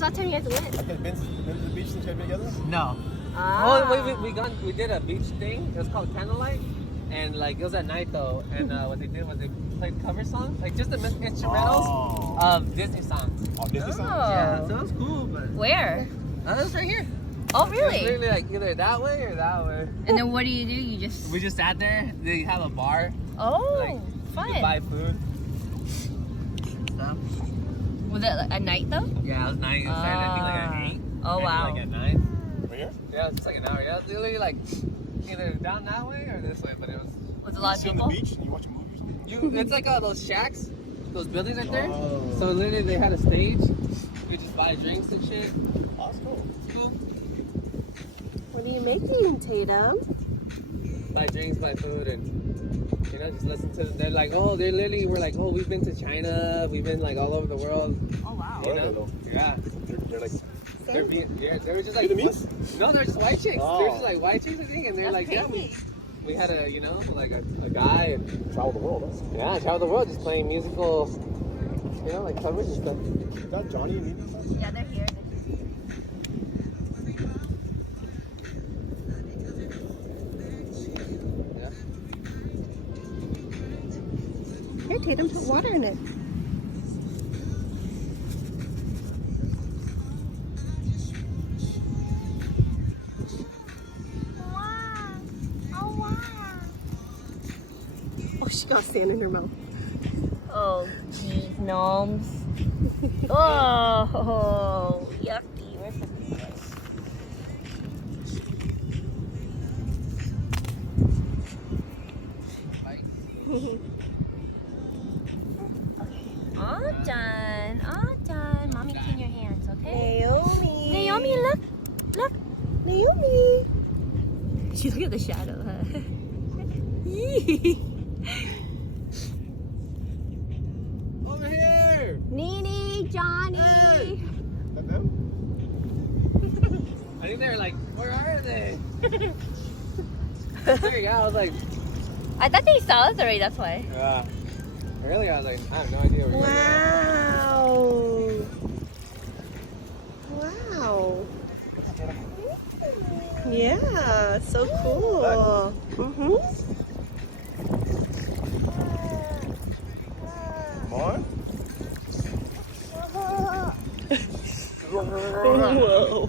When's the last time you guys went? Okay, been to the beach since you've been together? No. Ah. Oh, we did a beach thing. It was called Candlelight, and like it was at night though. And what they did was they played cover songs, like just the instrumentals of Disney songs. Oh, Disney songs? Yeah, so it was cool. But Where? it was right here. Oh, It's really? literally like either that way or that way. And then what do? You just... We just sat there. They have a bar. Oh, Like, fun. You could buy food. Stuff. Was it at night though? Yeah, it was nice. It started, I think, like at 8. Oh, Ended, wow. Like at 9. Right here? Yeah, it was just like an hour. Yeah, it was literally like either down that way or this way, but it was. Was a lot of Sit on people? the beach and you watch a movie or something? It's like those shacks, those buildings right there. Oh. So literally they had a stage. You just buy drinks and shit. Oh, that's cool. It's cool. What are you making, Tatum? Buy drinks, buy food, and just listen to them. They're like, they literally were like, we've been to China, we've been like all over the world. Oh, wow. You Where are know? they, Yeah. They're like They were just like Vietnamese? No, they're just white chicks. Oh. They're just like white chicks, I think, and they're That's like, crazy. we had a like a guy and travel the world. That's travel the world just playing musical, like covers and stuff. Is that Johnny and Nina? Yeah, they're here. Yeah. Here, Tatum, put water in it. Oh, she got sand in her mouth. Oh, geez, gnomes. Oh, yucky. Where's the place? All done. All done. Mommy, clean your hands, okay? Naomi. Naomi, look. Look. Naomi. She look at the shadow, huh? Over here! Nene, Johnny. Hey! That them? I think they were like, where are they? There you go. I was like, I thought they saw us already, that's why. yeah. Earlier, I was like, I have no idea where Wow. Wow. Yeah, so cool. Mm-hmm. Come on. Whoa.